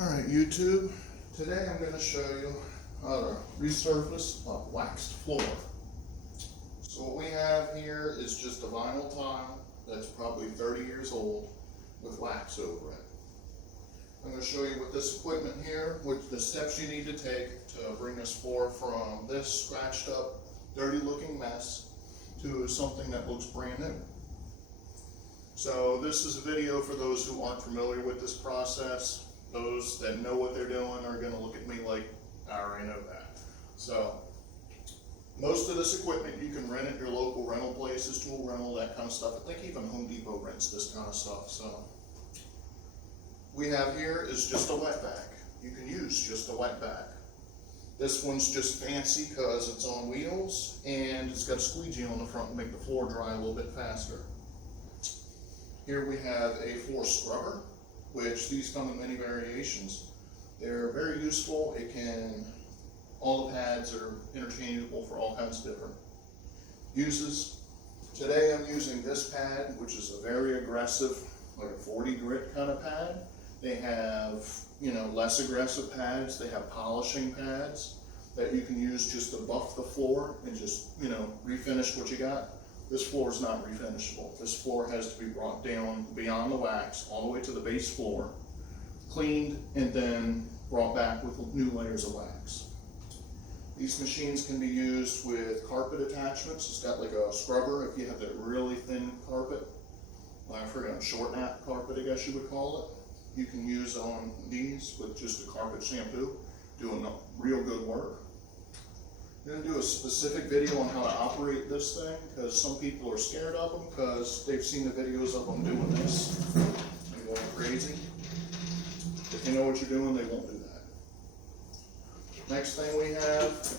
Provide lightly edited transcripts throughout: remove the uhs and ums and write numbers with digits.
Alright YouTube, today I'm going to show you how to resurface a waxed floor. So what we have here is just a vinyl tile that's probably 30 years old with wax over it. I'm going to show you with this equipment here, what the steps you need to take to bring this floor from this scratched up, dirty looking mess to something that looks brand new. So this is a video for those who aren't familiar with this process. Those that know what they're doing are going to look at me like, I already know that. So most of this equipment you can rent at your local rental places, tool rental, that kind of stuff. I think even Home Depot rents this kind of stuff. So we have here is just a wet vac. You can use just a wet vac. This one's just fancy because it's on wheels and it's got a squeegee on the front to make the floor dry a little bit faster. Here we have a floor scrubber, which these come in many variations. They're very useful. All the pads are interchangeable for all kinds of different uses. Today I'm using this pad, which is a very aggressive, like a 40 grit kind of pad. They have, less aggressive pads. They have polishing pads that you can use just to buff the floor and just, refinish what you got. This floor is not refinishable. This floor has to be brought down beyond the wax, all the way to the base floor, cleaned, and then brought back with new layers of wax. These machines can be used with carpet attachments. It's got like a scrubber if you have that really thin carpet. I forgot, short nap carpet, I guess you would call it. You can use on these with just a carpet shampoo, doing real good work. I'm going to do a specific video on how to operate this thing because some people are scared of them because they've seen the videos of them doing this and going crazy. If you know what you're doing, they won't do that. Next thing we have,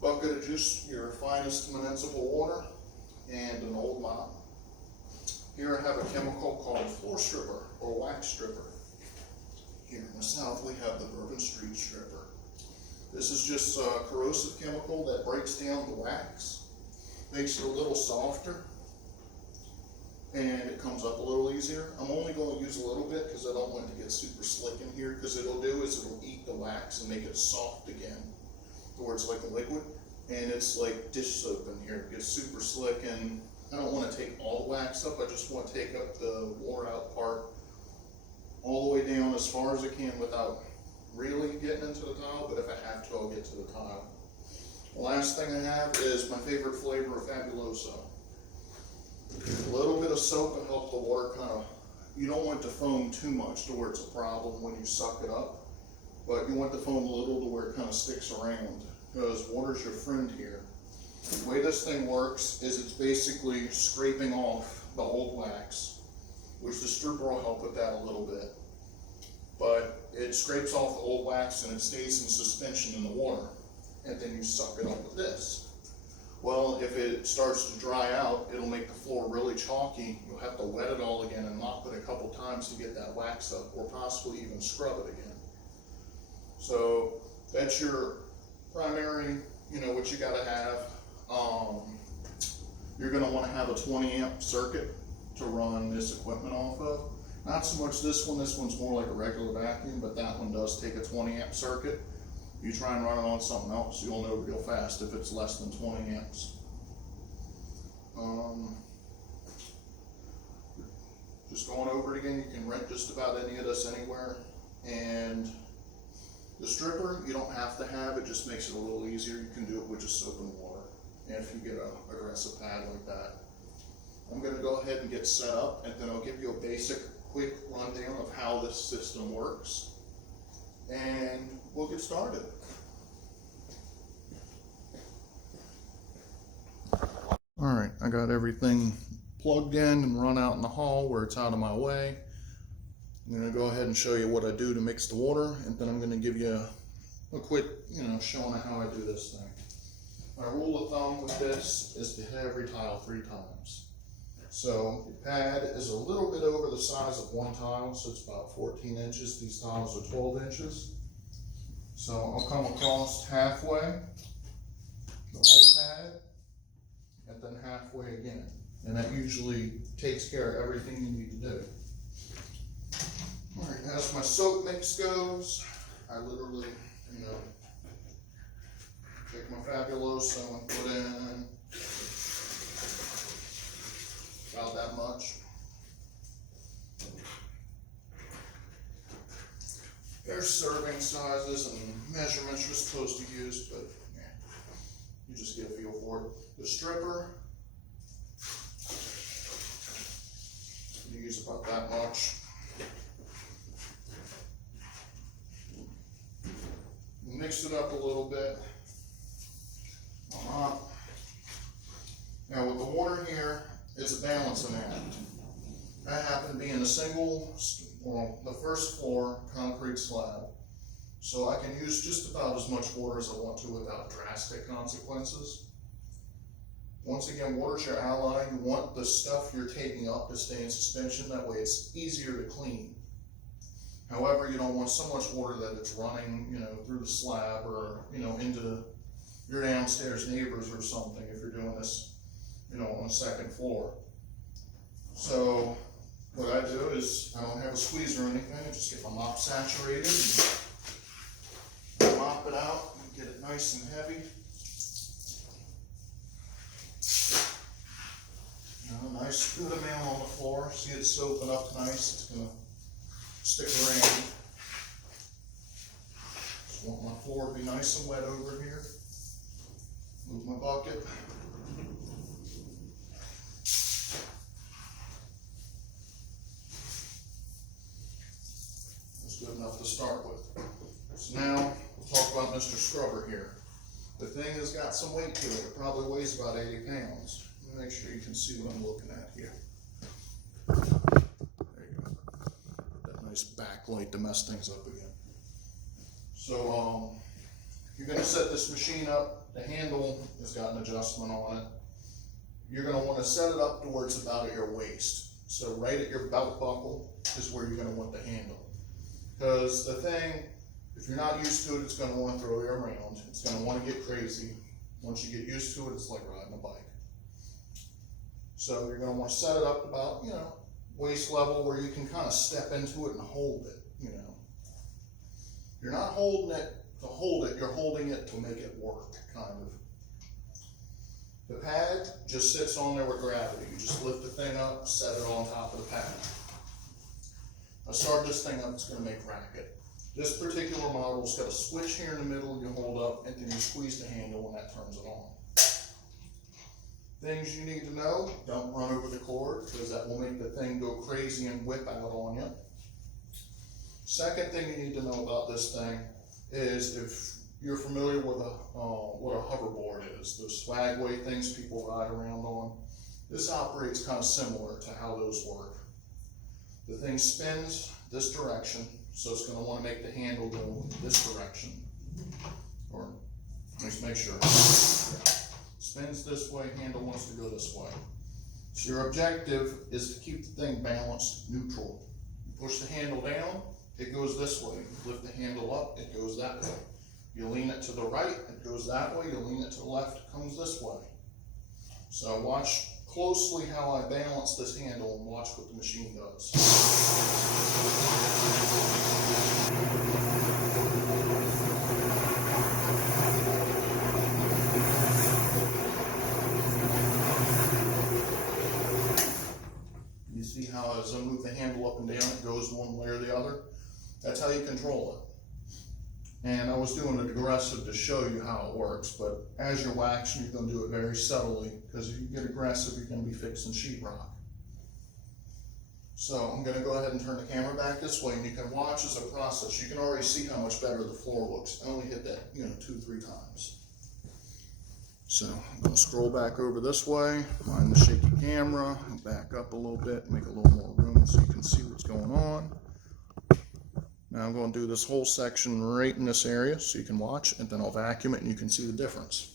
bucket of just your finest municipal water and an old mop. Here I have a chemical called floor stripper or wax stripper. Here in the south we have the Bourbon Street stripper. This is just a corrosive chemical that breaks down the wax, makes it a little softer, and it comes up a little easier. I'm only going to use a little bit because I don't want it to get super slick in here, because it'll eat the wax and make it soft again, where it's like a liquid, and it's like dish soap in here. It gets super slick, and I don't want to take all the wax up. I just want to take up the worn out part all the way down as far as I can without really getting into the tile, but if I have to, I'll get to the tile. The last thing I have is my favorite flavor of Fabuloso. A little bit of soap will help the water you don't want it to foam too much to where it's a problem when you suck it up, but you want the foam a little to where it kind of sticks around, because water's your friend here. The way this thing works is it's basically scraping off the old wax, which the stripper will help with that a little bit. But it scrapes off the old wax and it stays in suspension in the water, and then you suck it up with this. Well, if it starts to dry out, it'll make the floor really chalky. You'll have to wet it all again and mop it a couple times to get that wax up, or possibly even scrub it again. So that's your primary, what you gotta have. You're gonna wanna have a 20 amp circuit to run this equipment off of. Not so much this one's more like a regular vacuum, but that one does take a 20 amp circuit. You try and run it on something else, you'll know real fast if it's less than 20 amps. Just going over it again, you can rent just about any of this anywhere. And the stripper, you don't have to have, it just makes it a little easier. You can do it with just soap and water. And if you get an aggressive pad like that. I'm going to go ahead and get set up, and then I'll give you a basic quick rundown of how this system works, and we'll get started. Alright, I got everything plugged in and run out in the hall where it's out of my way. I'm going to go ahead and show you what I do to mix the water, and then I'm going to give you a quick, showing of how I do this thing. My rule of thumb with this is to hit every tile 3 times. So the pad is a little bit over the size of one tile, so it's about 14 inches. These tiles are 12 inches. So I'll come across halfway, the whole pad, and then halfway again. And that usually takes care of everything you need to do. Alright, as my soap mix goes, I literally, take my Fabuloso and put in about that much. There's serving sizes and measurements you're supposed to use, but yeah, you just get a feel for it. The stripper, you use about that much. Mix it up a little bit. Now with the water here, it's a balancing act. I happen to be in a single, the first floor concrete slab, so I can use just about as much water as I want to without drastic consequences. Once again, water's your ally. You want the stuff you're taking up to stay in suspension, that way it's easier to clean. However, you don't want so much water that it's running, through the slab or, into your downstairs neighbors or something if you're doing this, on the second floor. So what I do is, I don't have a squeeze or anything, I just get my mop saturated and mop it out and get it nice and heavy. Nice good amount on the floor. See it soaking up nice, it's gonna stick around. Just want my floor to be nice and wet over here. Move my bucket. That's good enough to start with. So now, we'll talk about Mr. Scrubber here. The thing has got some weight to it. It probably weighs about 80 pounds. Let me make sure you can see what I'm looking at here. There you go. That nice backlight to mess things up again. So, you're going to set this machine up. The handle has got an adjustment on it. You're going to want to set it up to where it's about at your waist. So right at your belt buckle is where you're going to want the handle. Because the thing, if you're not used to it, it's going to want to throw you around. It's going to want to get crazy. Once you get used to it, it's like riding a bike. So you're going to want to set it up about, waist level where you can kind of step into it and hold it, You're not holding it to hold it, you're holding it to make it work, kind of. The pad just sits on there with gravity. You just lift the thing up, set it on top of the pad. I start this thing up, it's going to make racket. This particular model's got a switch here in the middle you hold up, and then you squeeze the handle and that turns it on. Things you need to know, don't run over the cord, because that will make the thing go crazy and whip out on you. Second thing you need to know about this thing is, if you're familiar with what a hoverboard is, those swagway things people ride around on, this operates kind of similar to how those work. The thing spins this direction, so it's going to want to make the handle go this direction. Or, let's make sure. Yeah. Spins this way, handle wants to go this way. So your objective is to keep the thing balanced, neutral. You push the handle down, it goes this way. You lift the handle up, it goes that way. You lean it to the right, it goes that way. You lean it to the left, it comes this way. So watch closely how I balance this handle and watch what the machine does. You see how as I move the handle up and down, it goes one way or the other? That's how you control it. And I was doing it aggressive to show you how it works, but as you're waxing, you're going to do it very subtly, because if you get aggressive, you're going to be fixing sheetrock. So I'm going to go ahead and turn the camera back this way, and you can watch as a process. You can already see how much better the floor looks. I only hit that, 2-3 times. So I'm going to scroll back over this way, find the shaky camera, back up a little bit, make a little more room so you can see what's going on. Now I'm going to do this whole section right in this area so you can watch, and then I'll vacuum it and you can see the difference.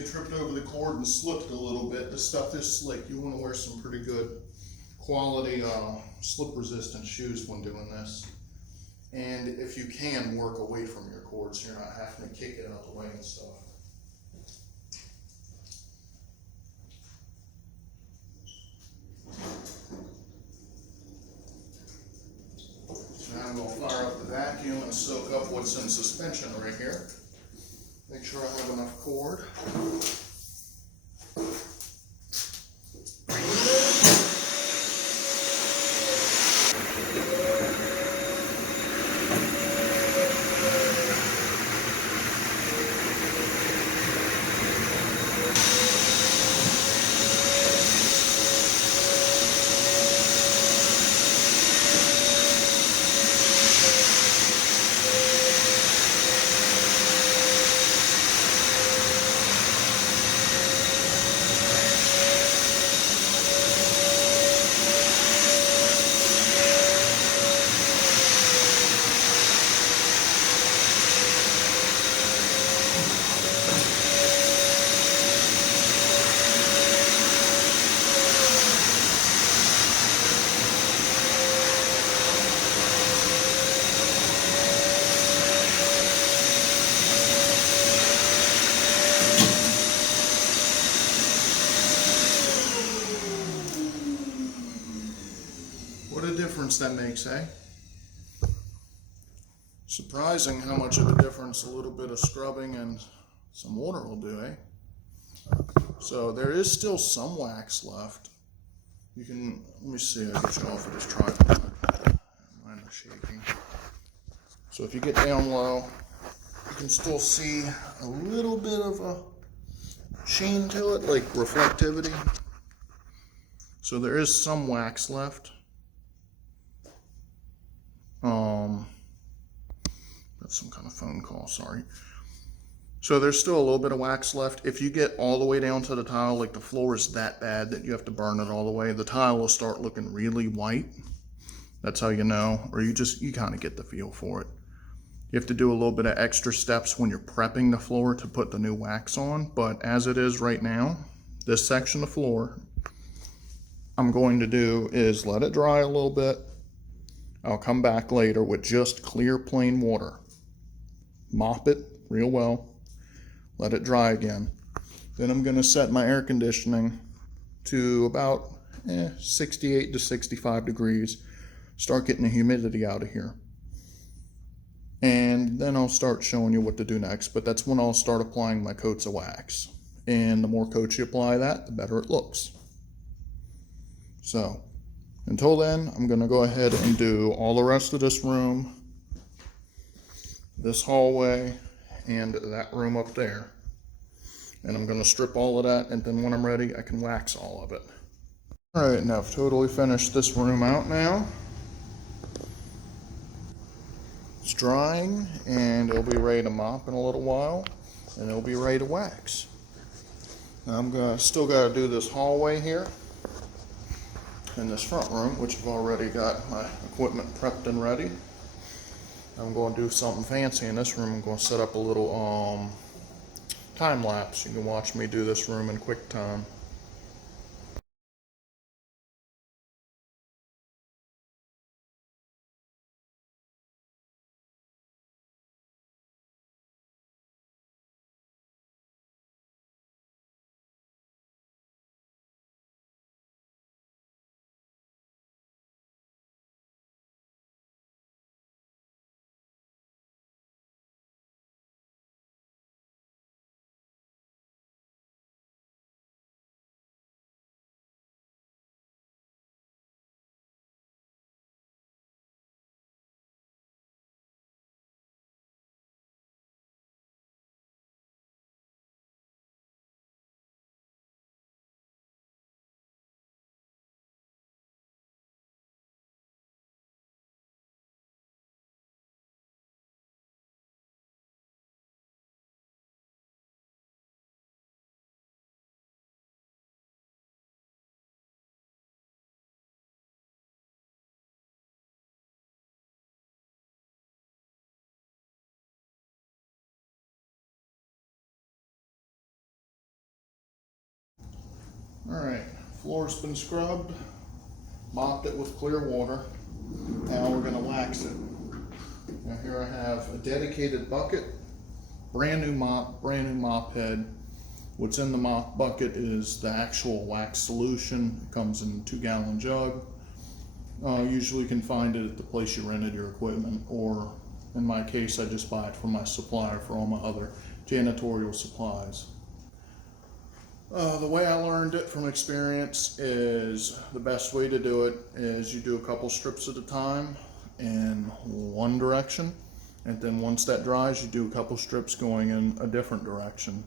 you tripped over the cord and slipped a little bit. This stuff is slick. You want to wear some pretty good quality slip resistant shoes when doing this. And if you can, work away from your cord so you're not having to kick it out the way and stuff. So now I'm going to fire up the vacuum and soak up what's in suspension right here. Make sure I have enough cord. What a difference that makes, eh? Surprising how much of a difference a little bit of scrubbing and some water will do, eh? So there is still some wax left. You can, let me see, I'll get you off of this tripod. Mine is shaking. So if you get down low, you can still see a little bit of a sheen to it, like reflectivity. So there is some wax left. That's some kind of phone call, sorry. So there's still a little bit of wax left. If you get all the way down to the tile, like the floor is that bad that you have to burn it all the way, the tile will start looking really white. That's how you know, or you kind of get the feel for it. You have to do a little bit of extra steps when you're prepping the floor to put the new wax on, but as it is right now, this section of floor, I'm going to do is let it dry a little bit. I'll come back later with just clear plain water. Mop it real well. Let it dry again. Then I'm going to set my air conditioning to about 68 to 65 degrees. Start getting the humidity out of here. And then I'll start showing you what to do next. But that's when I'll start applying my coats of wax. And the more coats you apply that, the better it looks. So until then, I'm going to go ahead and do all the rest of this room, this hallway, and that room up there. And I'm going to strip all of that, and then when I'm ready, I can wax all of it. Alright, now I've totally finished this room out now. It's drying, and it'll be ready to mop in a little while, and it'll be ready to wax. Now I'm still got to do this hallway here, in this front room, which I've already got my equipment prepped and ready. I'm going to do something fancy in this room. I'm going to set up a little time lapse. You can watch me do this room in quick time. Alright, floor's been scrubbed, mopped it with clear water. Now we're going to wax it. Now here I have a dedicated bucket, brand new mop head. What's in the mop bucket is the actual wax solution. It comes in a 2-gallon jug. Usually you can find it at the place you rented your equipment, or in my case I just buy it from my supplier for all my other janitorial supplies. The way I learned it from experience is the best way to do it is you do a couple strips at a time in one direction, and then once that dries you do a couple strips going in a different direction.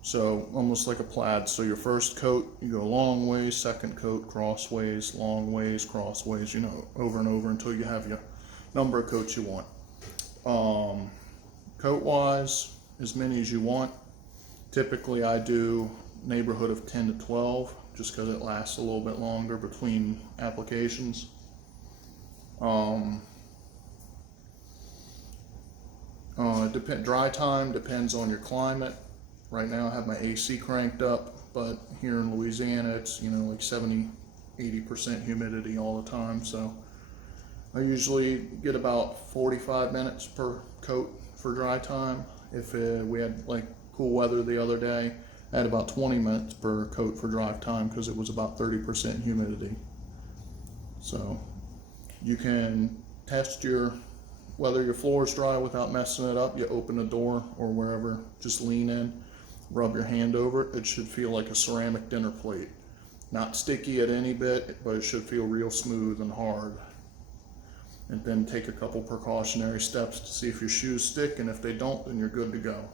So almost like a plaid. So your first coat, you go long ways, second coat, crossways, long ways, crossways, you know, over and over until you have your number of coats you want. Coat wise, as many as you want. Typically I do neighborhood of 10 to 12 just because it lasts a little bit longer between applications. Dry time depends on your climate. Right now I have my AC cranked up, but here in Louisiana it's, you know, like 70–80% humidity all the time, so I usually get about 45 minutes per coat for dry time. If we had like cool weather the other day, I had about 20 minutes per coat for dry time because it was about 30% humidity. So you can test whether your floor is dry without messing it up. You open the door or wherever, just lean in, rub your hand over it. It should feel like a ceramic dinner plate. Not sticky at any bit, but it should feel real smooth and hard. And then take a couple precautionary steps to see if your shoes stick, and if they don't, then you're good to go.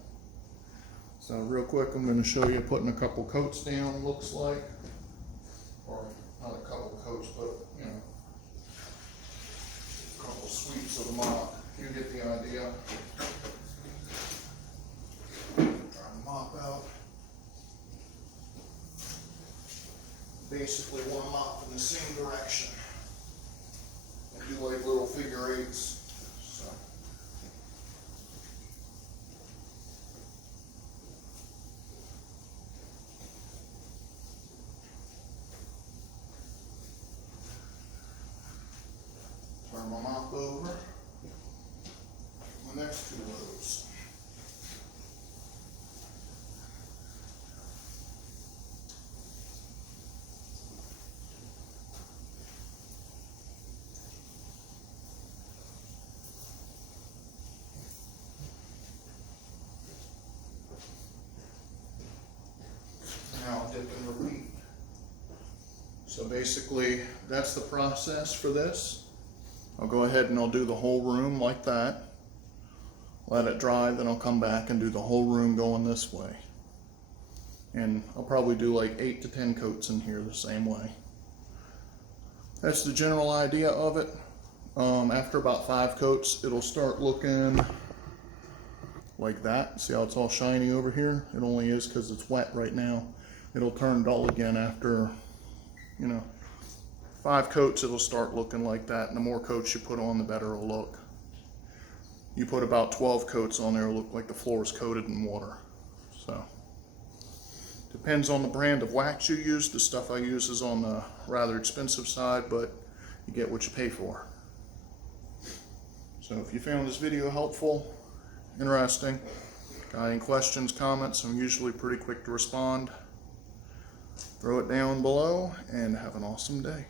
So real quick, I'm going to show you putting a couple coats down, looks like. Or not a couple coats, but, you know, a couple sweeps of the mop. You get the idea. Try to mop out. Basically want to mop in the same direction. And do like little figure eights. So. Turn my mop over. My next two loads. Now dip and repeat. So basically that's the process for this. I'll go ahead and I'll do the whole room like that. Let it dry, then I'll come back and do the whole room going this way. And I'll probably do like 8 to 10 coats in here the same way. That's the general idea of it. After about 5 coats, it'll start looking like that. See how it's all shiny over here? It only is because it's wet right now. It'll turn dull again after, you know, 5 coats, it'll start looking like that, and the more coats you put on, the better it'll look. You put about 12 coats on there, it'll look like the floor is coated in water. So, depends on the brand of wax you use. The stuff I use is on the rather expensive side, but you get what you pay for. So if you found this video helpful, interesting, got any questions, comments, I'm usually pretty quick to respond. Throw it down below and have an awesome day.